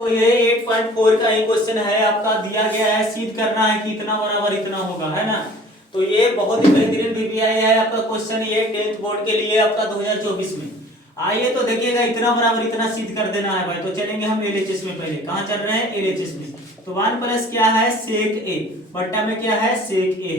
तो ये 8.4 का ही क्वेश्चन है आपका, दिया गया है सिद्ध करना है कि इतना बराबर इतना होगा, है ना। तो ये बहुत ही बेहतरीन वीवीआई है आपका क्वेश्चन, ये 10th बोर्ड के लिए आपका 2024 में। आइए तो देखिएगा, इतना बराबर इतना सिद्ध कर देना है भाई। तो चलेंगे हम एलएचएस में, पहले कहाँ चल रहे हैं, एलएचएस में। तो 1 प्लस क्या है, सेक ए, बट्टा में क्या है, सेक ए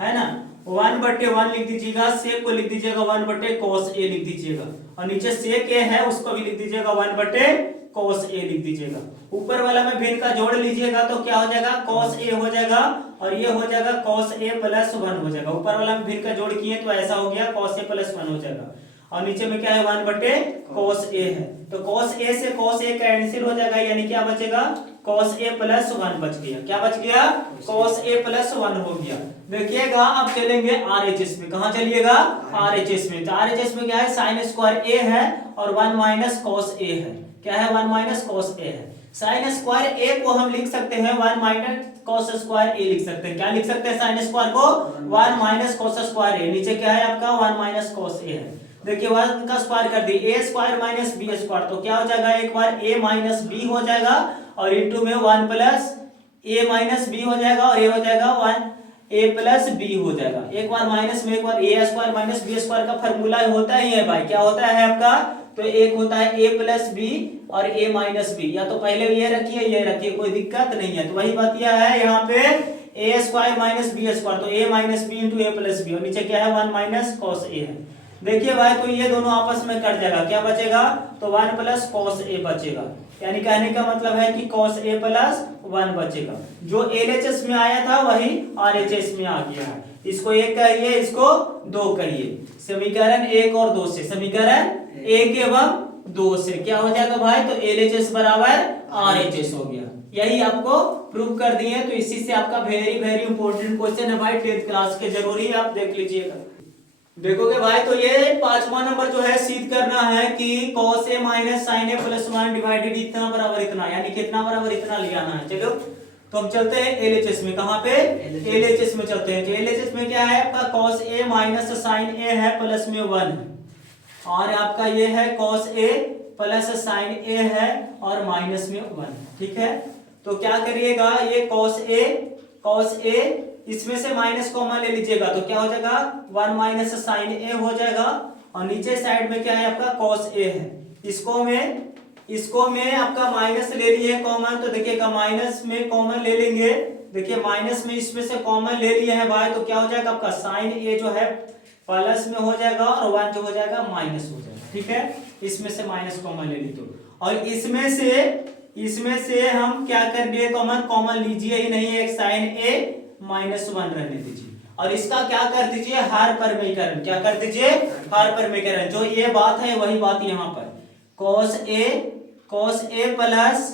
है ना। 1/1 लिख दीजिएगा, सेक को लिख दीजिएगा 1/cos ए लिख दीजिएगा, और नीचे सेक ए है उसको भी लिख दीजिएगा 1/cos ए लिख दीजिएगा। ऊपर वाला में भिन्न का जोड़ लीजिएगा तो क्या हो जाएगा, cos ए हो जाएगा, और ये हो जाएगा cos ए प्लस 1 हो जाएगा। ऊपर वाला में भिन्न का जोड़ किए तो ऐसा हो गया, cos ए प्लस 1 हो जाएगा, और नीचे में क्या है 1/cos ए है। तो cos ए से cos ए कैंसिल हो जाएगा, यानी क्या बचेगा, cos ए प्लस 1 बच गया। क्या बच गया, cos ए प्लस 1 हो गया। देखिएगा अब चलेंगे आरएचएस में। कहाँ चलिएगा, आरएचएस में। तो आरएचएस में क्या है, साइन स्क्वायर ए है और 1 माइनस cos ए है। क्या है, 1 माइनस cos ए है। साइन स्क्वायर ए को हम लिख सकते हैं 1 माइनस cos स्क्वायर ए लिख सकते हैं। क्या लिख सकते हैं, साइन स्क्वायर को 1 माइनस cos स्क्वायर ए। नीचे क्या है आपका 1 माइनस cos ए है। देखिए 1 का स्क्वायर कर दी, ए स्क्वायर माइनस बी स्क्वायर, तो क्या हो जाएगा, एक बार ए माइनस बी हो जाएगा, और इंटू में 1 प्लस ए माइनस बी हो जाएगा, और ये हो जाएगा 1 ए प्लस बी हो जाएगा। एक बार माइनस में एक बार ए स्क्वायर माइनस बी स्क्वायर का फॉर्मूला होता ही है भाई। क्या होता है आपका, तो एक होता है ए प्लस बी और ए माइनस बी, या तो पहले ये रखिए, कोई दिक्कत नहीं है। तो वही बात यह है यहाँ पे, ए स्क्वायर माइनस बी स्क्वायर, तो ए माइनस बी इंटू ए प्लस बी, और नीचे क्या है 1 माइनस cos ए है। देखिए भाई, तो ये दोनों आपस में कट जाएगा, क्या बचेगा, तो 1 प्लस cos ए बचेगा। यानी कहने का मतलब है कि cos ए प्लस 1 बचेगा। जो एलएचएस में आया था वही आरएचएस में आ गया है। इसको 1 कहिए, इसको 2 कहिए। समीकरण 1 और 2 से, समीकरण 1 एवं 2 से क्या हो जाएगा भाई, तो एलएचएस बराबर आरएचएस हो गया। यही आपको प्रूव कर दिए। तो इसी से आपका वेरी वेरी इंपॉर्टेंट क्वेश्चन है भाई, 10th क्लास के, जरूरी है, आप देख लीजिएगा। देखोगे भाई, तो ये 5वां नंबर जो है सिद्ध करना है कि cos ए माइनस sin ए प्लस 1 डिवाइडेड इतना बराबर इतना, यानी कितना बराबर इतना ले आना है। चलो तो हम चलते हैं एलएचएस में। कहाँ पे, एलएचएस में चलते हैं। तो एलएचएस में क्या है आपका, cos ए माइनस sin ए है प्लस में 1 है, और आपका ये है cos ए प्लस sin ए है और माइनस में 1, ठीक है। तो क्या करिएगा, ये cos ए इसमें से माइनस कॉमन ले लीजिएगा, तो क्या हो जाएगा 1 माइनस sin ए हो जाएगा, और नीचे साइड में क्या है आपका cos ए है। इसको में आपका माइनस ले लिए कॉमन, तो देखिएगा माइनस में कॉमन ले लेंगे। देखिए माइनस में इसमें से कॉमन ले लिए हैं भाई, तो क्या हो जाएगा आपका sin ए जो है प्लस में हो जाएगा, और 1 जो हो जाएगा माइनस हो जाएगा, ठीक है। इसमें से माइनस कॉमन ले ली तो, और इसमें से हम क्या कर लिए, कॉमन लीजिए ही नहीं, एक sin ए माइनस 1 रहने दीजिए, और इसका क्या कर दीजिए, हर परमीकरण। क्या कर दीजिए, हर परमीकरण। जो ये बात है वही बात यहाँ पर, cos ए प्लस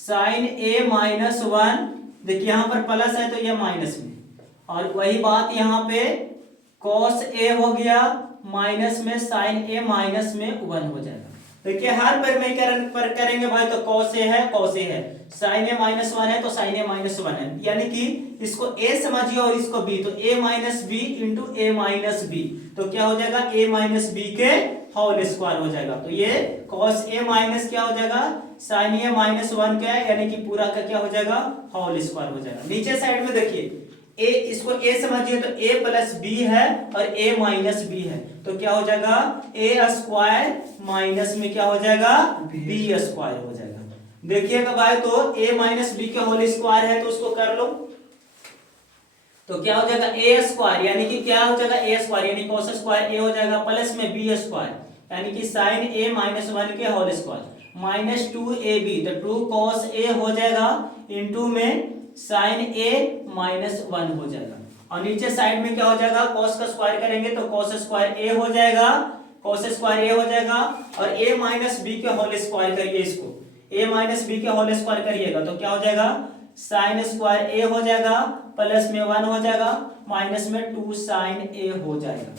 sin ए माइनस 1, देखिए यहाँ पर प्लस है तो ये माइनस में, और वही बात यहाँ पे cos ए हो गया माइनस में sin ए माइनस में 1 हो जाएगा। देखिए हर परमीकरण पर करेंगे भाई, तो cos ए है, sin ए माइनस 1 है तो sin ए माइनस 1 है, यानी कि इसको a समझिए और इसको b, तो a minus B into A minus B, तो क्या हो जाएगा a माइनस बी के होल स्क्वायर हो जाएगा। तो ये cos ए माइनस क्या हो जाएगा, sin ए माइनस 1 क्या है, यानी कि पूरा का क्या हो जाएगा, होल स्क्वायर हो जाएगा। नीचे साइड में देखिए a, इसको a समझिए तो a प्लस बी है और a माइनस बी है, तो क्या हो जाएगा a स्क्वायर माइनस में क्या हो जाएगा, b स्क्वायर हो जाएगा। देखिएगा भाई, तो a माइनस बी के होल स्क्वायर है तो उसको कर लो, तो क्या हो जाएगा a स्क्वायर, यानी कि क्या हो जाएगा a स्क्वायर, यानी cos स्क्वायर a हो जाएगा प्लस में b स्क्वायर, यानी कि sin a माइनस 1 के होल स्क्वायर माइनस 2ab, तो 2 cos a हो जाएगा इंटू में sin a माइनस 1 हो जाएगा, और नीचे साइड में क्या हो जाएगा, cos का स्क्वायर करेंगे तो cos स्क्वायर a हो जाएगा, और a माइनस बी के होल स्क्वायर करिए, इसको a माइनस बी के होल स्क्वायर करिएगा तो क्या हो जाएगा, sin स्क्वायर a हो जाएगा प्लस में 1 हो जाएगा, माइनस में 2 sin a हो जाएगा,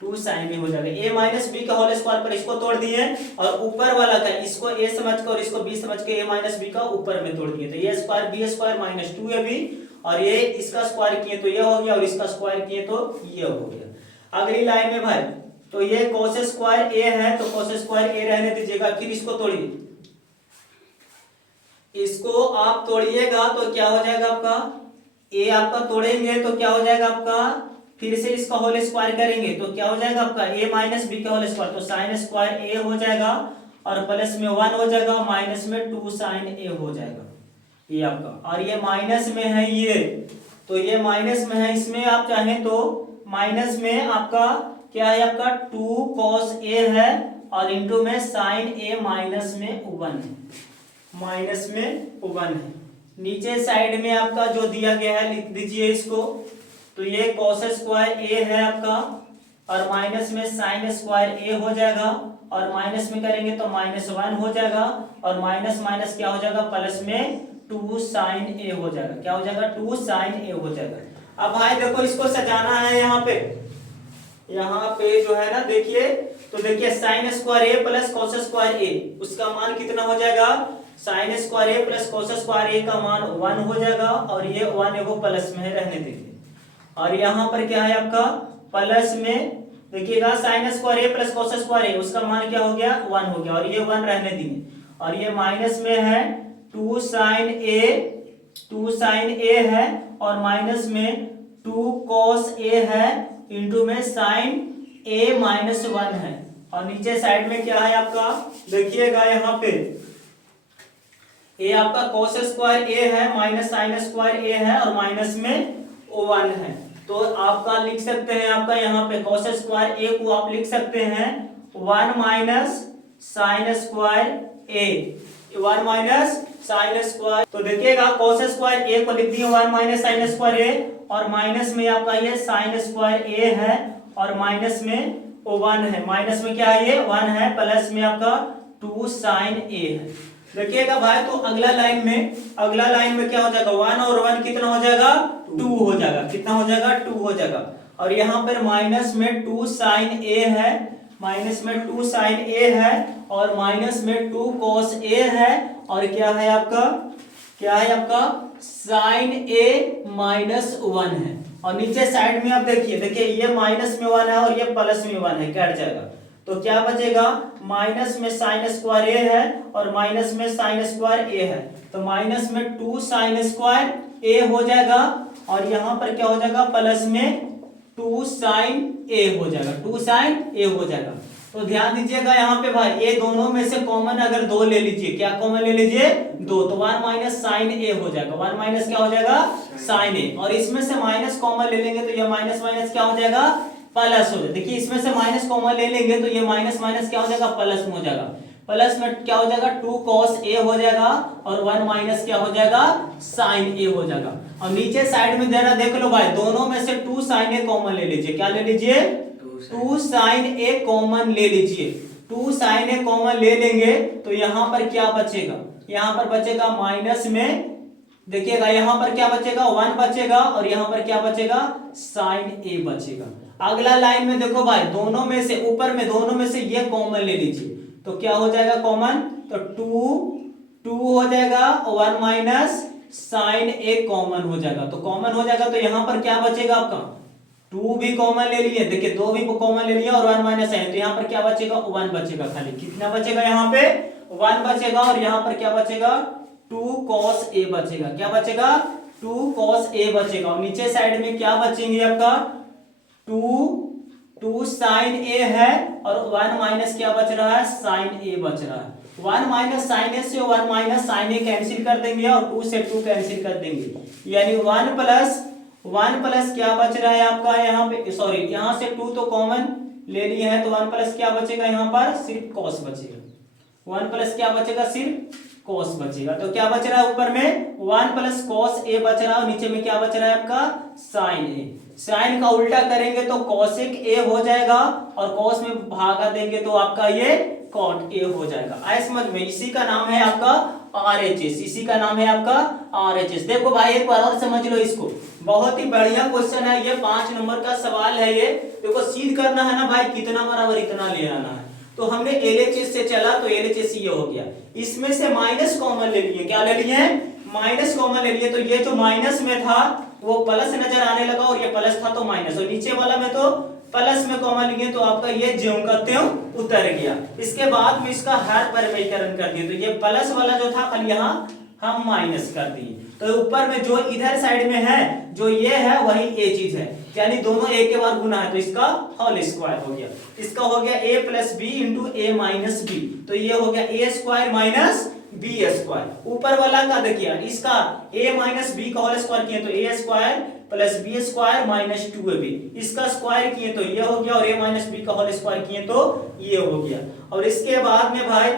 2 sin b हो जाएगा। a माइनस बी के होल स्क्वायर पर इसको तोड़ दिए, और ऊपर वाला का इसको a समझ के और इसको b समझ के a माइनस बी का ऊपर में तोड़ दिए, तो ये square b square minus 2ab, और ये इसका स्क्वायर किए तो ये हो गया, और इसका स्क्वायर किए तो ये हो गया। अगली लाइन में भाई, तो ये cos स्क्वायर a है तो cos स्क्वायर a रहने दीजिएगा, फिर इसको तोड़िए, इसको आप तोड़िएगा तो क्या हो जाएगा आपका, ए आपका तोड़ेंगे तो क्या हो जाएगा आपका, फिर से इसका होल स्क्वायर करेंगे तो क्या हो जाएगा आपका ए माइनस बी का होल स्क्वायर, तो साइन स्क्वायर ए हो जाएगा और प्लस में 1 हो जाएगा, माइनस में 2 साइन ए हो जाएगा ये आपका। और ये माइनस में है ये, तो ये माइनस में है, इसमें आप चाहें तो माइनस में आपका क्या है आपका 2 cos ए है और इंटू में साइन ए माइनस में 1 है, माइनस में 1 है। नीचे साइड में आपका जो दिया गया है लिख दीजिए इसको, तो ये cos स्क्वायर ए है आपका और माइनस में साइन स्क्वायर ए हो जाएगा और माइनस में करेंगे तो -1 हो जाएगा और माइनस माइनस क्या हो जाएगा प्लस में 2 साइन ए हो जाएगा, क्या हो जाएगा 2 साइन ए हो जाएगा। अब भाई देखो इसको सजाना है यहाँ पे जो है ना देखिए, तो देखिए साइन स्क्वायर ए प्लस कॉस स्क्वायर ए, उसका मान कितना हो जाएगा, sine square A plus cos square a का मान 1 हो जाएगा और ये 1 एगो प्लस में रहने देंगे। और यहाँ पर क्या है आपका प्लस में देखिएगा साइन स्क्वायर ए प्लस कॉस स्क्वायर ए, उसका मान क्या हो गया 1 हो गया और ये 1 रहने देंगे। और ये माइनस में है 2 साइन ए है और माइनस में 2 cos ए है इंटू में साइन ए माइनस 1 है। और नीचे साइड में क्या है आपका देखिएगा यहाँ पे ए आपका cos स्क्वायर ए है माइनस साइन स्क्वायर ए है और माइनस में 1 है, तो आपका लिख सकते हैं आपका यहाँ पे cos स्क्वायर ए को आप लिख सकते हैं 1 माइनस साइन स्क्वायर ए, 1 माइनस साइन स्क्वायर। तो देखिएगा cos स्क्वायर ए को लिख दिए 1 माइनस साइन स्क्वायर ए और माइनस में आपका ये साइन स्क्वायर ए है और माइनस में 1 है, माइनस में क्या है ये 1 है, प्लस में आपका 2 साइन ए है। देखिएगा भाई तो अगला लाइन में क्या हो जाएगा 1 और 1 कितना हो जाएगा 2 हो जाएगा, कितना हो जाएगा 2 हो जाएगा। और यहाँ पर माइनस में 2 साइन ए है, माइनस में 2 साइन ए है और माइनस में 2 cos ए है और क्या है आपका साइन ए माइनस 1 है। और नीचे साइड में आप देखिए ये माइनस में 1 है और ये प्लस में 1 है, कट जाएगा तो क्या बचेगा माइनस में साइन स्क्वायर ए है और माइनस में साइन स्क्वायर ए है, तो माइनस में 2 साइन स्क्वायर ए हो जाएगा और यहाँ पर क्या हो जाएगा प्लस में 2 साइन ए हो जाएगा, 2 साइन ए हो जाएगा। तो ध्यान दीजिएगा यहाँ पे भाई ये दोनों में से कॉमन अगर 2 ले लीजिए, क्या कॉमन ले लीजिए 2, तो 1 माइनस साइन ए हो जाएगा, 1 माइनस क्या हो जाएगा साइन ए, और इसमें से माइनस कॉमन ले लेंगे तो ये माइनस माइनस क्या हो जाएगा प्लस हो जाएगा। देखिए इसमें से माइनस कॉमन ले लेंगे तो ये माइनस माइनस क्या हो जाएगा प्लस में हो जाएगा, प्लस में क्या हो जाएगा 2 cos ए हो जाएगा और 1 माइनस क्या हो जाएगा साइन ए हो जाएगा। और नीचे साइड में जरा देख लो भाई दोनों में से 2 साइन ए कॉमन ले लीजिए, क्या ले लीजिए 2 साइन ए कॉमन ले लीजिए, 2 साइन ए कॉमन ले लेंगे तो यहाँ पर क्या बचेगा, यहाँ पर बचेगा माइनस में देखिएगा यहाँ पर क्या बचेगा 1 बचेगा और यहाँ पर क्या बचेगा साइन ए बचेगा। अगला लाइन में देखो भाई दोनों में से ऊपर में दोनों में से ये कॉमन ले लीजिए तो क्या हो जाएगा कॉमन, तो 2 हो जाएगा, 1 माइनस साइन ए कॉमन हो जाएगा, तो कॉमन हो जाएगा तो यहाँ पर क्या बचेगा आपका 2 भी कॉमन ले लिए, देखिए 2 भी कॉमन ले लिया और 1 माइनस साइन, तो यहाँ पर क्या बचेगा 1 बचेगा, खाली कितना बचेगा यहाँ पे 1 बचेगा और यहाँ पर क्या बचेगा 2 cos ए बचेगा, क्या बचेगा 2 cos ए बचेगा। और नीचे साइड में क्या बचेंगे आपका 2 साइन ए है और 1 माइनस क्या बच रहा है साइन ए बच रहा है, 1 माइनस साइन ए से 1 माइनस साइन ए कैंसिल कर देंगे और 2 से 2 कैंसिल कर देंगे, यानी 1 प्लस क्या बच रहा है आपका यहाँ पे, सॉरी यहाँ से 2 तो कॉमन ले लिए हैं तो 1 प्लस क्या बचेगा यहाँ पर सिर्फ cos बचेगा, 1 प्लस क्या बचेगा सिर्फ cos बचेगा। तो क्या बच रहा है ऊपर में 1 प्लस cos ए बच रहा है और नीचे में क्या बच रहा है आपका sin ए, साइन का उल्टा करेंगे तो cosec ए हो जाएगा और cos में भागा देंगे तो आपका ये cot ए हो जाएगा। आए समझ में, इसी का नाम है आपका RHS, इसी का नाम है आपका RHS। देखो भाई एक बार और समझ लो इसको, बहुत ही बढ़िया क्वेश्चन है ये, 5 नंबर का सवाल है ये। देखो सीध करना है ना भाई, कितना बराबर इतना ले आना है, तो हमने LHS से चला तो LHS ये हो गया, इसमें से माइनस कॉमन ले लिए, क्या ले लिए माइनस कॉमन ले लिए, तो ये जो माइनस में था वो प्लस नजर आने लगा और ये प्लस था तो माइनस, और नीचे वाला में तो प्लस में कॉमन लिए तो आपका ये ज्यों का त्यों उतर गया। इसके बाद में इसका हर परिवर्तन कर दिए, तो ये प्लस वाला जो था कल यहाँ हम माइनस कर दिए। तो ऊपर में जो इधर साइड में है जो ये है वही ए चीज है, यानी दोनों ए के बार गुना है तो इसका होल स्क्वायर हो गया। इसका हो गया a plus b into A minus B, तो ये हो गया a square minus b square. ऊपर वाला का देखिए इसका ए माइनस बी का होल स्क्वायर किए तो a square plus b square minus 2ab, इसका स्क्वायर किए तो ये हो गया और a माइनस बी का होल स्क्वायर किए तो ये हो गया। और इसके बाद में भाई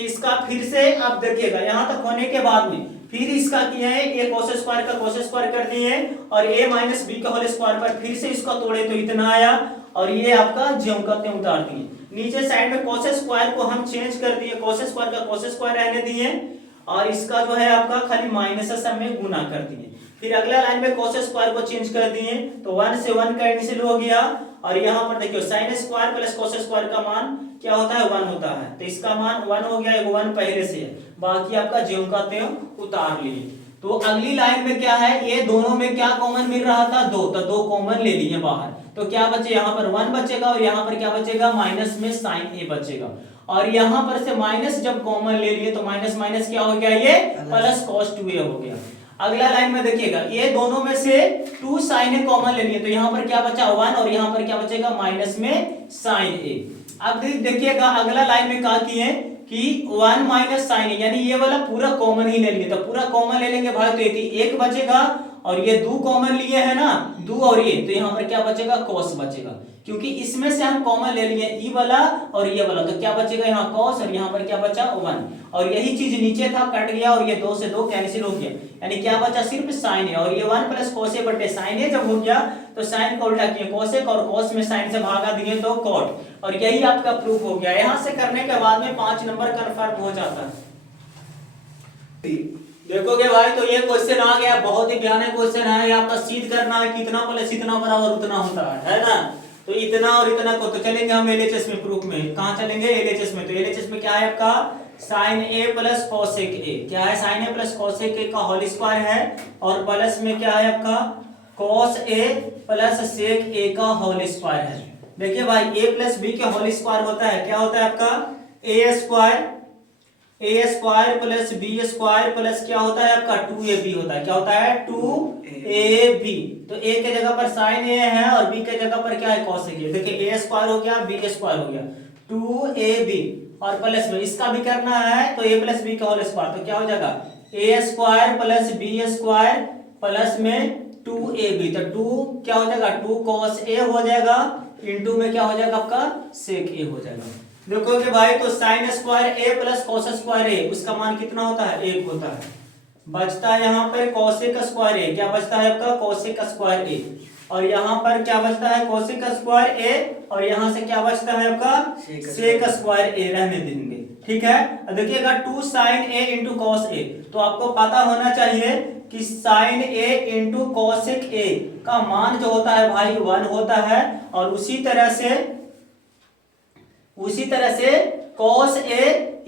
इसका फिर से आप देखिएगा यहां तक होने के बाद में फिर इसका किया है a cos स्क्वायर का cos स्क्वायर कर दिए और a माइनस बी का होल स्क्वायर पर फिर से इसका तोड़े तो इतना आया और ये आपका ज्यों का त्यों उतार दिए। नीचे साइड में cos स्क्वायर को हम चेंज कर दिए, cos स्क्वायर का cos स्क्वायर रहने दिए और इसका जो है आपका खाली माइनस सब में गुना कर दिए। फिर अगला लाइन में cos स्क्वायर को चेंज कर दिए तो 1 से 1 कैंसिल हो गया और यहाँ पर देखिए sin square plus cos square का मान क्या होता है 1 होता है, तो इसका मान 1 हो गया, 1 पहले से है, बाकी आपका ज्यों का त्यों उतार लिए। तो अगली लाइन में क्या है, ये दोनों में क्या कॉमन मिल रहा था 2, तो 2 कॉमन ले लिए बाहर, तो क्या बचे यहाँ पर 1 बचेगा और यहाँ पर क्या बचेगा माइनस में sin a बचेगा। और यहाँ पर से माइनस जब कॉमन ले लिए तो माइनस माइनस क्या हो गया ये प्लस cos 2a हो गया। अगला लाइन में देखिएगा ये दोनों में से 2 sin a कॉमन ले लिए तो यहाँ पर क्या बचा 1 और यहाँ पर क्या बचेगा माइनस में sin a। अब देखिएगा अगला लाइन में क्या किए कि 1 माइनस sin a, यानी ये वाला पूरा कॉमन ही ले लिए, तो पूरा कॉमन ले लेंगे भाई तो ये 1 बचेगा और ये 2 कॉमन लिए है ना 2 और ये, तो यहाँ पर क्या बचेगा cos बचेगा, क्योंकि इसमें से हम कॉमन ले लिए ई वाला और ये वाला, तो क्या बचेगा यहाँ cos और यहाँ पर क्या बचा 1 और यही चीज नीचे था कट गया और ये 2 से 2 कैंसिल हो गया, यानी क्या बचा सिर्फ sin a और ये 1 प्लस cos a बटे sin a जब हो गया तो sin को उल्टा किए cos a और cos में sin से भागा दिए तो cot, और यही आपका प्रूफ हो गया। यहाँ से करने के बाद में 5 नंबर कंफर्म हो जाता है। देखोगे भाई तो ये क्वेश्चन आ गया, बहुत ही भयानक क्वेश्चन है, आपका सिद्ध करना है कितना प्लस इतना बराबर उतना होता है ना, तो इतना और इतना को तो चलेंगे हम एलएचएस में प्रूफ में, कहां चलेंगे एलएचएस में, तो एलएचएस में क्या है आपका sin a plus cos a, क्या है sin a plus cos a का होल स्क्वायर है और प्लस में क्या है आपका cos a plus sec a का होल स्क्वायर है। देखिए भाई a प्लस b के होल स्क्वायर होता है, क्या होता है आपका a square plus b square plus क्या होता है आपका 2ab होता है, क्या होता है 2ab, तो a के जगह पर sin a है और b के जगह पर क्या है cos a। देखिए a स्क्वायर हो गया b स्क्वायर हो गया 2ab और प्लस में इसका भी करना है तो a प्लस b का होल स्क्वायर, तो क्या हो जाएगा a square plus b square plus में 2ab, तो 2 क्या हो जाएगा 2 cos a हो जाएगा इंटू में क्या हो जाएगा आपका sec a हो जाएगा। देखोगे भाई तो sin square a plus cos square a उसका मान कितना होता है 1 होता है, बचता है यहाँ पर cosec स्क्वायर a, क्या बचता है आपका cosec स्क्वायर a और यहाँ पर क्या बचता है cosec स्क्वायर a और यहाँ से क्या बचता है आपका sec स्क्वायर a रहने देंगे, ठीक है। देखिएगा 2 sin a into cos a, तो आपको पता होना चाहिए कि sin a into cosec a का मान जो होता है भाई 1 होता है और उसी तरह से cos a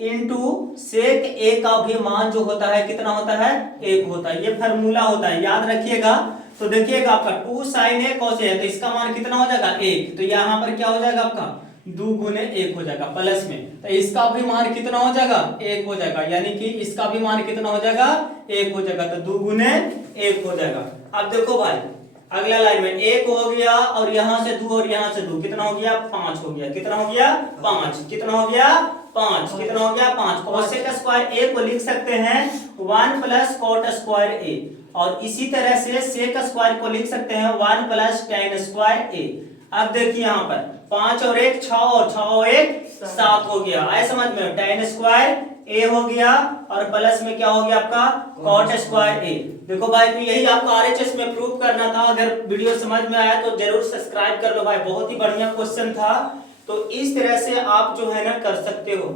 into sec a का भी मान जो होता है कितना होता है 1 होता है, ये फार्मूला होता है याद रखिएगा। तो देखिएगा आपका 2 sin a cos a है तो इसका मान कितना हो जाएगा 1, तो यहाँ पर क्या हो जाएगा आपका 2 गुने 1 हो जाएगा प्लस में, तो इसका भी मान कितना हो जाएगा 1 हो जाएगा, यानी कि इसका भी मान कितना हो जाएगा 1 हो जाएगा, तो 2 गुने 1 हो जाएगा। अब देखो भाई अगला लाइन में 1 हो गया और यहाँ से 2 और यहाँ से 2 कितना हो गया 5 हो गया, कितना हो गया 5, कितना हो गया 5, कितना हो गया 5। cosec स्क्वायर a को लिख सकते हैं 1 प्लस cot स्क्वायर a और इसी तरह से sec स्क्वायर को लिख सकते हैं 1 प्लस tan स्क्वायर a। अब देखिए यहाँ पर 5 और 1 6 और 6 और 1 7 हो गया, आए समझ में, tan स्क्वायर a हो गया और प्लस में क्या हो गया आपका cot स्क्वायर a। देखो भाई तो यही आपको आरएचएस में प्रूव करना था, अगर वीडियो समझ में आया तो जरूर सब्सक्राइब कर लो भाई, बहुत ही बढ़िया क्वेश्चन था, तो इस तरह से आप जो है ना कर सकते हो।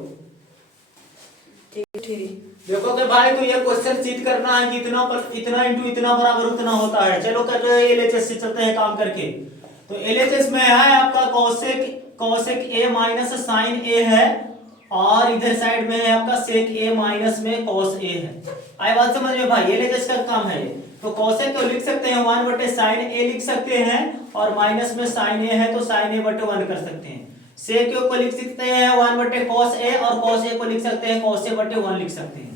ठीक देखो कि भाई तो ये क्वेश्चन सिद्ध करना है कि इतना इंटू इतना बराबर उतना होता है। चलो कर एलएचएस से चलते हैं काम करके। तो एलएचएस में है आपका cosec a minus sin a है और इधर साइड में है आपका sec a माइनस में cos a है। आई बात समझ में भाई, एलएचएस का काम है। तो cosec को लिख सकते हैं 1 बटे sin a लिख सकते हैं और माइनस में sin a है तो sin a बटे 1 कर सकते हैं। sec को लिख सकते हैं 1 बटे cos a और cos a को लिख सकते हैं cos a बटे 1 लिख सकते हैं।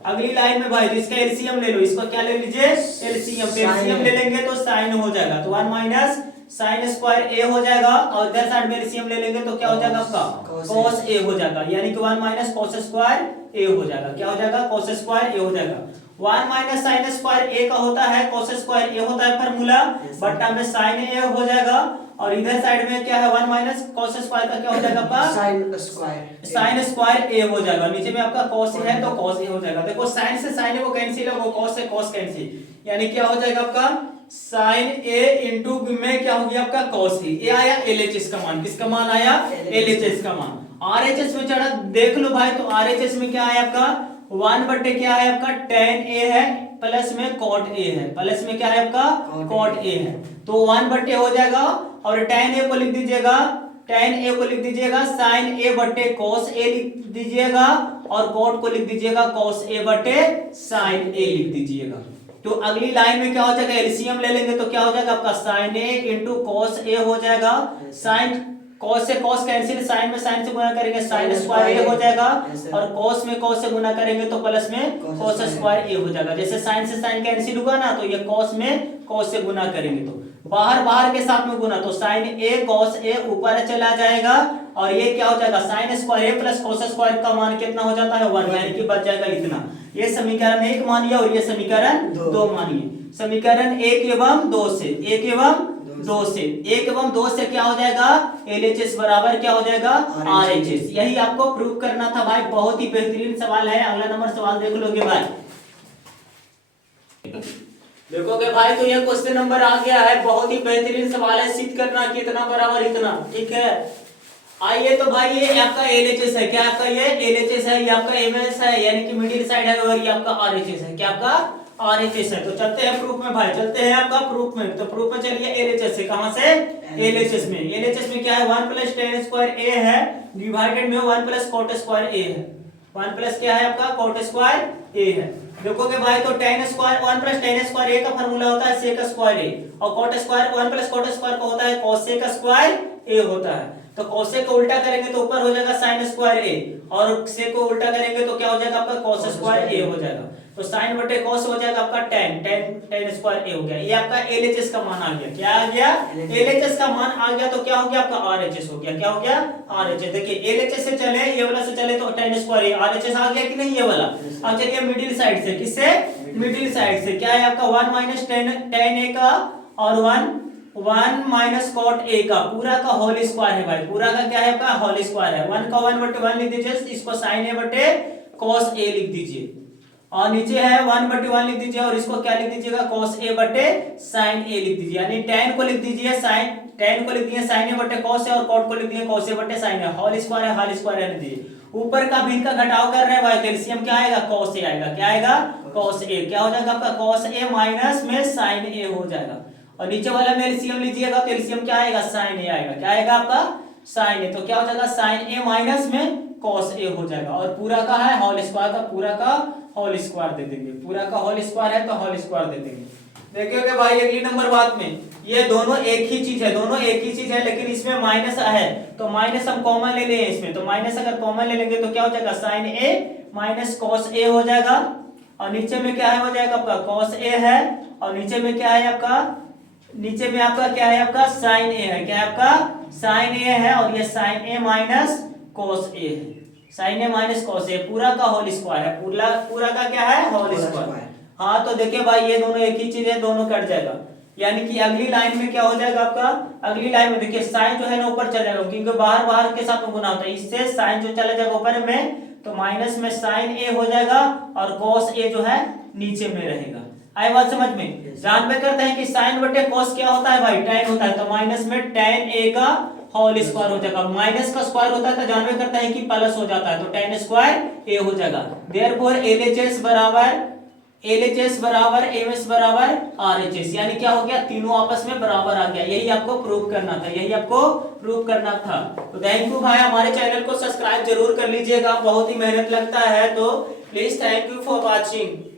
अगली लाइन में भाई जिसका एलसीएम ले लो, इसको क्या ले लीजिए एलसीएम, एलसीएम ले लेंगे तो साइन हो जाएगा, तो 1 माइनस साइन स्क्वायर ए हो जाएगा, और इधर साइड में एलसीएम ले लेंगे तो क्या हो जाएगा आपका cos ए हो जाएगा, यानी कि 1 माइनस cos स्क्वायर ए हो जाएगा, क्या हो जाएगा cos स्क्वायर ए हो जाएगा। 1 माइनस साइन स्क्वायर ए का होता है cos स्क्वायर ए होता है फार्मूला, बट हमें साइन ए हो जाएगा, और इधर साइड में क्या है 1 माइनस cos स्क्वायर का क्या हो जाएगा आपका साइन स्क्वायर ए हो जाएगा, नीचे में आपका cos ए है तो cos ए हो जाएगा। देखो साइन से साइन ए वो कैंसिल है, वो cos से cos कैंसिल, यानी क्या हो जाएगा आपका साइन ए इंटू में क्या हो गया आपका cos ए, ये आया एलएचएस का मान, किसका मान आया एलएचएस का मान। आरएचएस में चढ़ा देख लो भाई, तो आरएचएस में क्या है आपका 1 बटे क्या है आपका tan ए है प्लस में cot ए है, प्लस में क्या है आपका cot ए है, तो 1 बटे हो जाएगा, और tan ए को लिख दीजिएगा, tan ए को लिख दीजिएगा sin ए बटे cos ए लिख दीजिएगा, और cot को लिख दीजिएगा cos ए बटे sin ए लिख दीजिएगा। तो अगली लाइन में क्या हो जाएगा एलसीएम ले लेंगे तो क्या हो जाएगा आपका sin ए इंटू cos ए हो जाएगा, sin cos से cos कैंसिल, sin में sin से गुना करेंगे sin स्क्वायर ए हो जाएगा, और cos में cos से गुना करेंगे तो प्लस में cos स्क्वायर ए हो जाएगा। जैसे sin से sin कैंसिल होगा ना, तो ये cos में cos से गुना करेंगे तो बाहर बाहर के साथ में गुना, तो sin ए cos ए ऊपर चला जाएगा, और ये क्या हो जाएगा sin स्क्वायर ए प्लस cos स्क्वायर का मान कितना हो जाता है 1, यानी कि बच जाएगा इतना। ये समीकरण 1 मानिए और ये समीकरण 2 मानिए। समीकरण 1 एवं 2 से 1 एवं 2 से 1 एवं 2 से क्या हो जाएगा एलएचएस बराबर क्या हो जाएगा आरएचएस। यही आपको प्रूव करना था भाई, बहुत ही बेहतरीन सवाल है। अगला नंबर सवाल देख लोगे भाई, देखोगे भाई तो ये क्वेश्चन नंबर आ गया है, बहुत ही बेहतरीन सवाल है। सिद्ध करना कितना बराबर इतना, ठीक है। आइए तो भाई ये आपका एलएचएस है, क्या आपका ये एलएचएस है, ये आपका एमएस है, यानी कि मिडिल साइड है, और ये आपका आरएचएस है, क्या आपका आरएचएस है। तो चलते हैं प्रूफ में भाई, चलते हैं आपका प्रूफ में। तो प्रूफ में चलिए एलएचएस से, कहां से एलएचएस में। एलएचएस में क्या है 1 प्लस tan स्क्वायर ए है, डिवाइडेड में 1 प्लस cot स्क्वायर ए है। 1 प्लस क्या है आपका cot स्क्वायर ए है। देखोगे भाई तो tan square 1 plus tan square a का फार्मूला होता है sec स्क्वायर ए, और cot square 1 plus cot square का होता है cos स्क्वायर ए होता है। तो cos को उल्टा करेंगे तो ऊपर हो जाएगा sin स्क्वायर ए, और sec को उल्टा करेंगे तो क्या हो जाएगा आपका cos स्क्वायर ए हो जाएगा। तो sin बटे cos हो जाएगा आपका tan स्क्वायर ए हो गया। ये आपका एलएचएस का मान आ गया, क्या आ गया एलएचएस का मान आ गया। तो क्या हो गया आपका आरएचएस हो गया, क्या हो गया आरएचएस। देखिए एलएचएस से चले, ये वाला से चले तो tan स्क्वायर ए आरएचएस आ गया कि नहीं ये वाला। अब चलिए मिडिल साइड से, किससे मिडिल साइड से क्या है आपका 1 माइनस tan ए का, और 1 माइनस cot ए का पूरा का होल स्क्वायर है भाई, पूरा का क्या है आपका होल स्क्वायर है। 1 का 1 बटे 1 लिख दीजिए, इसको sin ए बटे cos ए लिख दीजिए, और नीचे है 1 बटे 1 लिख दीजिए, और इसको क्या लिख दीजिएगा cos ए बटे sin ए लिख दीजिए, यानी tan को लिख दीजिए tan को लिख दिए sin ए बटे cos ए, और cot को लिख दिए cos ए बटे sin ए। होल स्क्वायर है, होल स्क्वायर रहने दीजिए। ऊपर का भिन्न का घटाव कर रहे हैं भाई, कैल्शियम क्या आएगा cos ए आएगा, क्या आएगा cos ए, क्या हो जाएगा आपका cos ए माइनस में sin ए हो जाएगा, और नीचे वाला में एलसीएम लीजिएगा तो एलसीएम क्या आएगा sin ए आएगा, क्या आएगा आपका sin ए। तो क्या हो जाएगा sin ए माइनस में cos ए हो जाएगा, और पूरा का है होल स्क्वायर का पूरा का होल स्क्वायर दे देंगे, पूरा का होल स्क्वायर है तो होल स्क्वायर दे देंगे। देखिए भाई अगली नंबर बात में ये दोनों एक ही चीज है, दोनों एक ही चीज है, लेकिन इसमें माइनस है तो माइनस हम कॉमन ले लें इसमें। तो माइनस अगर कॉमन ले लेंगे तो क्या हो जाएगा sin ए माइनस cos ए हो जाएगा, और नीचे में क्या है हो जाएगा आपका cos ए है, और नीचे में क्या है आपका नीचे में आपका क्या है आपका sin ए है, क्या है आपका sin ए है, और ये sin ए माइनस cos ए है, sin ए माइनस cos ए पूरा का होल स्क्वायर है, पूरा का क्या है होल स्क्वायर। हाँ तो देखिए भाई ये दोनों एक ही चीज है, दोनों कट जाएगा, यानी कि अगली लाइन में क्या हो जाएगा आपका अगली लाइन में देखिए साइन जो है ना ऊपर चला जाएगा, क्योंकि बाहर बाहर के साथ में गुना होता है, इससे साइन जो चला जाएगा ऊपर में, तो माइनस में sin ए हो जाएगा, और cos ए जो है नीचे में रहेगा। आई बात समझ में। जान पे करते हैं कि sin बटे cos क्या होता है भाई tan होता है, तो माइनस में tan ए का होल स्क्वायर हो जाएगा, माइनस का स्क्वायर होता है तो जानवे करता है कि प्लस हो जाता है, तो tan स्क्वायर ए हो जाएगा। देयरफॉर LHS बराबर MS बराबर RHS, यानी क्या हो गया तीनों आपस में बराबर आ गया। यही आपको प्रूव करना था, यही आपको प्रूव करना था। तो थैंक यू भाई, हमारे चैनल को सब्सक्राइब जरूर कर लीजिएगा, बहुत ही मेहनत लगता है, तो please thank you for watching.